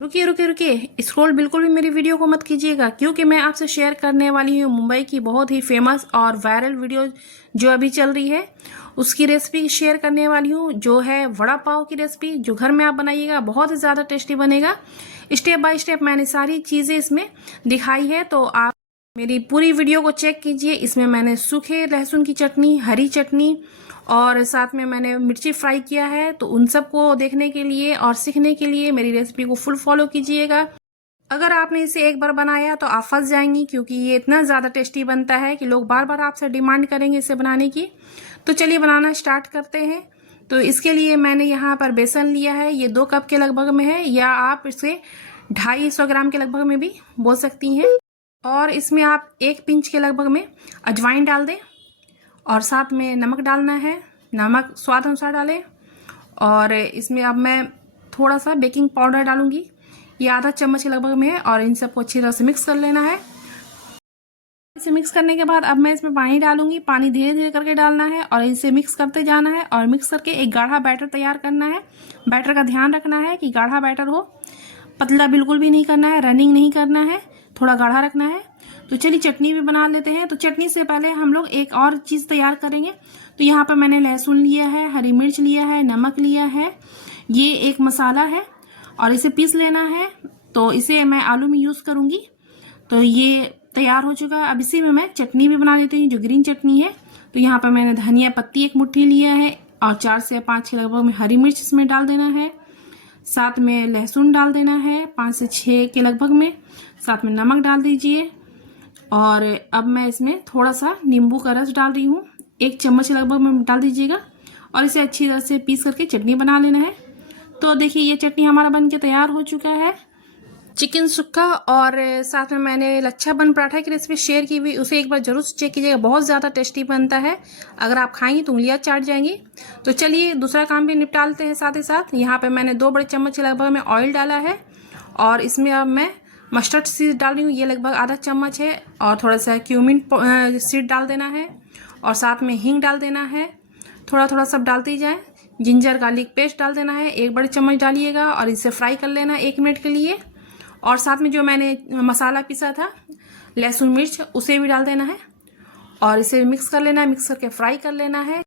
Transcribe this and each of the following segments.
रुकिए रुकिए रुकिए, स्क्रॉल बिल्कुल भी मेरी वीडियो को मत कीजिएगा, क्योंकि मैं आपसे शेयर करने वाली हूँ मुंबई की बहुत ही फेमस और वायरल वीडियो जो अभी चल रही है। उसकी रेसिपी शेयर करने वाली हूँ, जो है वड़ा पाव की रेसिपी, जो घर में आप बनाइएगा बहुत ही ज़्यादा टेस्टी बनेगा। स्टेप बाय स्टेप मैंने सारी चीज़ें इसमें दिखाई है, तो आप मेरी पूरी वीडियो को चेक कीजिए। इसमें मैंने सूखे लहसुन की चटनी, हरी चटनी और साथ में मैंने मिर्ची फ्राई किया है। तो उन सब को देखने के लिए और सीखने के लिए मेरी रेसिपी को फुल फॉलो कीजिएगा। अगर आपने इसे एक बार बनाया तो आप फंस जाएंगी, क्योंकि ये इतना ज़्यादा टेस्टी बनता है कि लोग बार बार आपसे डिमांड करेंगे इसे बनाने की। तो चलिए बनाना स्टार्ट करते हैं। तो इसके लिए मैंने यहाँ पर बेसन लिया है, ये 2 कप के लगभग में है, या आप इसे 250 ग्राम के लगभग में भी बोल सकती हैं। और इसमें आप 1 पिंच के लगभग में अजवाइन डाल दें, और साथ में नमक डालना है, नमक स्वाद अनुसार डालें। और इसमें अब मैं थोड़ा सा बेकिंग पाउडर डालूंगी, ये आधा चम्मच के लगभग में है, और इन सबको अच्छी तरह से मिक्स कर लेना है। इसे मिक्स करने के बाद अब मैं इसमें पानी डालूंगी। पानी धीरे धीरे करके डालना है और इसे मिक्स करते जाना है, और मिक्स करके एक गाढ़ा बैटर तैयार करना है। बैटर का ध्यान रखना है कि गाढ़ा बैटर हो, पतला बिल्कुल भी नहीं करना है, रनिंग नहीं करना है, थोड़ा गाढ़ा रखना है। तो चलिए चटनी भी बना लेते हैं। तो चटनी से पहले हम लोग एक और चीज़ तैयार करेंगे। तो यहाँ पर मैंने लहसुन लिया है, हरी मिर्च लिया है, नमक लिया है, ये एक मसाला है, और इसे पीस लेना है। तो इसे मैं आलू में यूज़ करूँगी। तो ये तैयार हो चुका है। अब इसी में मैं चटनी भी बना लेती हूँ, जो ग्रीन चटनी है। तो यहाँ पर मैंने धनिया पत्ती 1 मुट्ठी लिया है, और 4 से 5 के लगभग में हरी मिर्च इसमें डाल देना है। साथ में लहसुन डाल देना है 5 से 6 के लगभग में। साथ में नमक डाल दीजिए। और अब मैं इसमें थोड़ा सा नींबू का रस डाल रही हूँ, 1 चम्मच के लगभग में डाल दीजिएगा, और इसे अच्छी तरह से पीस करके चटनी बना लेना है। तो देखिए ये चटनी हमारा बन के तैयार हो चुका है। चिकन सुक्का और साथ में मैंने लच्छा बन पराठा की रेसिपी शेयर की हुई, उसे एक बार जरूर चेक कीजिएगा, बहुत ज़्यादा टेस्टी बनता है। अगर आप खाएंगी तो उंगलियां चाट जाएंगी। तो चलिए दूसरा काम भी निपटालते हैं साथ ही साथ। यहाँ पे मैंने 2 बड़े चम्मच के लगभग में ऑयल डाला है, और इसमें अब मैं मस्टर्ड सीड डाल रही हूँ, ये लगभग आधा चम्मच है। और थोड़ा सा क्यूमिन सीड डाल देना है, और साथ में हींग डाल देना है। थोड़ा थोड़ा सब डालते ही जाए। जिंजर गार्लिक पेस्ट डाल देना है, 1 बड़े चम्मच डालिएगा, और इसे फ्राई कर लेना 1 मिनट के लिए। और साथ में जो मैंने मसाला पीसा था लहसुन मिर्च, उसे भी डाल देना है, और इसे मिक्स कर लेना है। मिक्स करके फ्राई कर लेना है।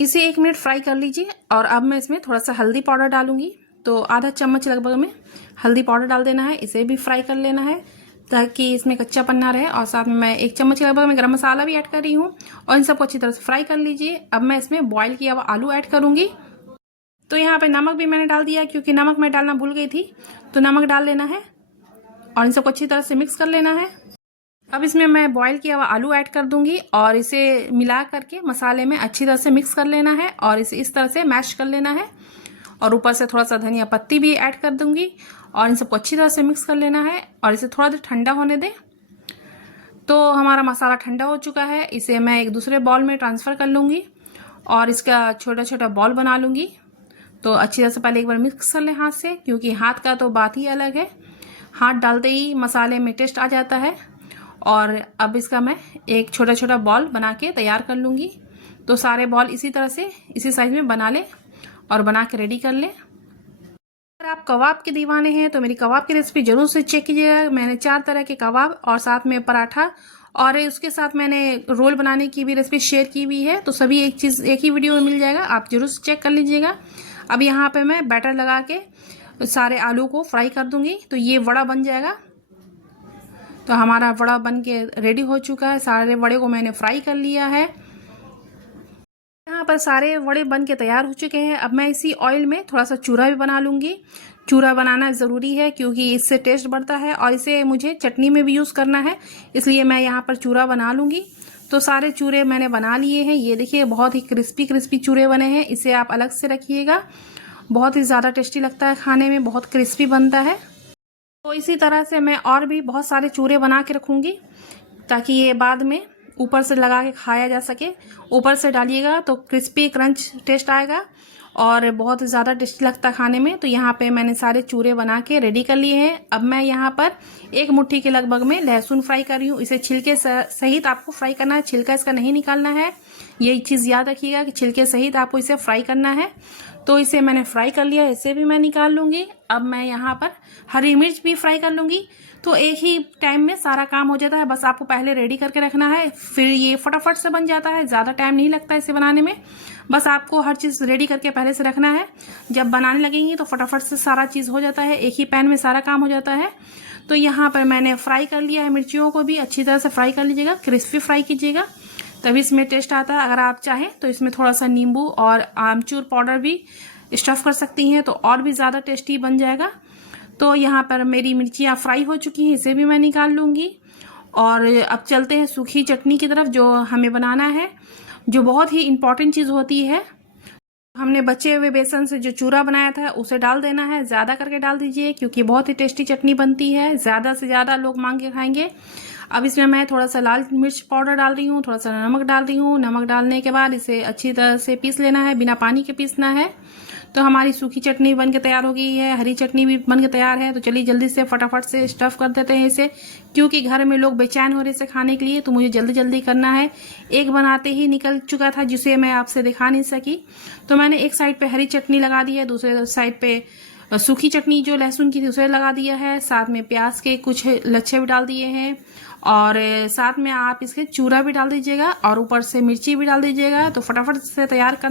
इसे 1 मिनट फ्राई कर लीजिए। और अब मैं इसमें थोड़ा सा हल्दी पाउडर डालूंगी, तो आधा चम्मच लगभग में हल्दी पाउडर डाल देना है। इसे भी फ्राई कर लेना है, ताकि इसमें कच्चापन ना रहे। और साथ में मैं 1 चम्मच के लगभग में गरम मसाला भी ऐड कर रही हूँ, और इन सबको अच्छी तरह से फ्राई कर लीजिए। अब मैं इसमें बॉयल किया हुआ आलू ऐड करूंगी। तो यहाँ पे नमक भी मैंने डाल दिया, क्योंकि नमक मैं डालना भूल गई थी। तो नमक डाल लेना है, और इन सबको अच्छी तरह से मिक्स कर लेना है। अब इसमें मैं बॉईल किया हुआ आलू ऐड कर दूंगी, और इसे मिला करके मसाले में अच्छी तरह से मिक्स कर लेना है, और इसे इस तरह से मैश कर लेना है। और ऊपर से थोड़ा सा धनिया पत्ती भी ऐड कर दूंगी, और इन सबको अच्छी तरह से मिक्स कर लेना है, और इसे थोड़ा देर ठंडा होने दें। तो हमारा मसाला ठंडा हो चुका है। इसे मैं एक दूसरे बॉल में ट्रांसफ़र कर लूँगी, और इसका छोटा छोटा बॉल बना लूँगी। तो अच्छी तरह से पहले एक बार मिक्स कर लें हाथ से, क्योंकि हाथ का तो बात ही अलग है, हाथ डालते ही मसाले में टेस्ट आ जाता है। और अब इसका मैं एक छोटा छोटा बॉल बना के तैयार कर लूँगी। तो सारे बॉल इसी तरह से इसी साइज में बना लें, और बना के रेडी कर लें। अगर आप कबाब के दीवाने हैं तो मेरी कबाब की रेसिपी जरूर से चेक कीजिएगा। मैंने 4 तरह के कबाब और साथ में पराठा, और उसके साथ मैंने रोल बनाने की भी रेसिपी शेयर की हुई है। तो सभी एक चीज़ एक ही वीडियो में मिल जाएगा, आप जरूर से चेक कर लीजिएगा। अब यहाँ पे मैं बैटर लगा के सारे आलू को फ्राई कर दूंगी, तो ये वड़ा बन जाएगा। तो हमारा वड़ा बन के रेडी हो चुका है। सारे वड़े को मैंने फ्राई कर लिया है। यहाँ पर सारे वड़े बन के तैयार हो चुके हैं। अब मैं इसी ऑयल में थोड़ा सा चूरा भी बना लूँगी। चूरा बनाना ज़रूरी है, क्योंकि इससे टेस्ट बढ़ता है, और इसे मुझे चटनी में भी यूज़ करना है, इसलिए मैं यहाँ पर चूरा बना लूँगी। तो सारे चूरे मैंने बना लिए हैं। ये देखिए बहुत ही क्रिस्पी क्रिस्पी चूरे बने हैं। इसे आप अलग से रखिएगा, बहुत ही ज़्यादा टेस्टी लगता है खाने में, बहुत क्रिस्पी बनता है। तो इसी तरह से मैं और भी बहुत सारे चूरे बना के रखूँगी, ताकि ये बाद में ऊपर से लगा के खाया जा सके। ऊपर से डालिएगा तो क्रिस्पी क्रंच टेस्ट आएगा, और बहुत ज़्यादा टेस्टी लगता है खाने में। तो यहाँ पे मैंने सारे चूरे बना के रेडी कर लिए हैं। अब मैं यहाँ पर 1 मुट्ठी के लगभग में लहसुन फ्राई कर रही हूँ। इसे छिलके सहित आपको फ्राई करना है, छिलका इसका नहीं निकालना है। ये चीज़ याद रखिएगा कि छिलके सहित आपको इसे फ्राई करना है। तो इसे मैंने फ्राई कर लिया, इसे भी मैं निकाल लूँगी। अब मैं यहाँ पर हरी मिर्च भी फ्राई कर लूँगी। तो एक ही टाइम में सारा काम हो जाता है, बस आपको पहले रेडी करके रखना है, फिर ये फटाफट से बन जाता है, ज़्यादा टाइम नहीं लगता इसे बनाने में। बस आपको हर चीज़ रेडी करके पहले से रखना है, जब बनाने लगेंगी तो फटाफट से सारा चीज़ हो जाता है, एक ही पैन में सारा काम हो जाता है। तो यहाँ पर मैंने फ्राई कर लिया है, मिर्चियों को भी अच्छी तरह से फ्राई कर लीजिएगा, क्रिस्पी फ्राई कीजिएगा, तभी इसमें टेस्ट आता है। अगर आप चाहें तो इसमें थोड़ा सा नींबू और आमचूर पाउडर भी स्टफ़ कर सकती हैं, तो और भी ज़्यादा टेस्टी बन जाएगा। तो यहाँ पर मेरी मिर्चियाँ फ्राई हो चुकी हैं, इसे भी मैं निकाल लूँगी। और अब चलते हैं सूखी चटनी की तरफ, जो हमें बनाना है, जो बहुत ही इम्पॉर्टेंट चीज़ होती है। हमने बचे हुए बेसन से जो चूरा बनाया था उसे डाल देना है, ज़्यादा करके डाल दीजिए, क्योंकि बहुत ही टेस्टी चटनी बनती है, ज़्यादा से ज़्यादा लोग मांग के खाएंगे। अब इसमें मैं थोड़ा सा लाल मिर्च पाउडर डाल रही हूँ, थोड़ा सा नमक डाल रही हूँ। नमक डालने के बाद इसे अच्छी तरह से पीस लेना है, बिना पानी के पीसना है। तो हमारी सूखी चटनी बन के तैयार हो गई है, हरी चटनी भी बन के तैयार है। तो चलिए जल्दी से फटाफट से स्टफ़ कर देते हैं इसे, क्योंकि घर में लोग बेचैन हो रहे इसे खाने के लिए, तो मुझे जल्दी जल्दी करना है। एक बनाते ही निकल चुका था, जिसे मैं आपसे दिखा नहीं सकी। तो मैंने एक साइड पे हरी चटनी लगा दी है, दूसरे साइड पे सूखी चटनी जो लहसुन की थी उसे लगा दिया है, साथ में प्याज के कुछ लच्छे भी डाल दिए हैं, और साथ में आप इसके चूरा भी डाल दीजिएगा, और ऊपर से मिर्ची भी डाल दीजिएगा। तो फटाफट से तैयार कर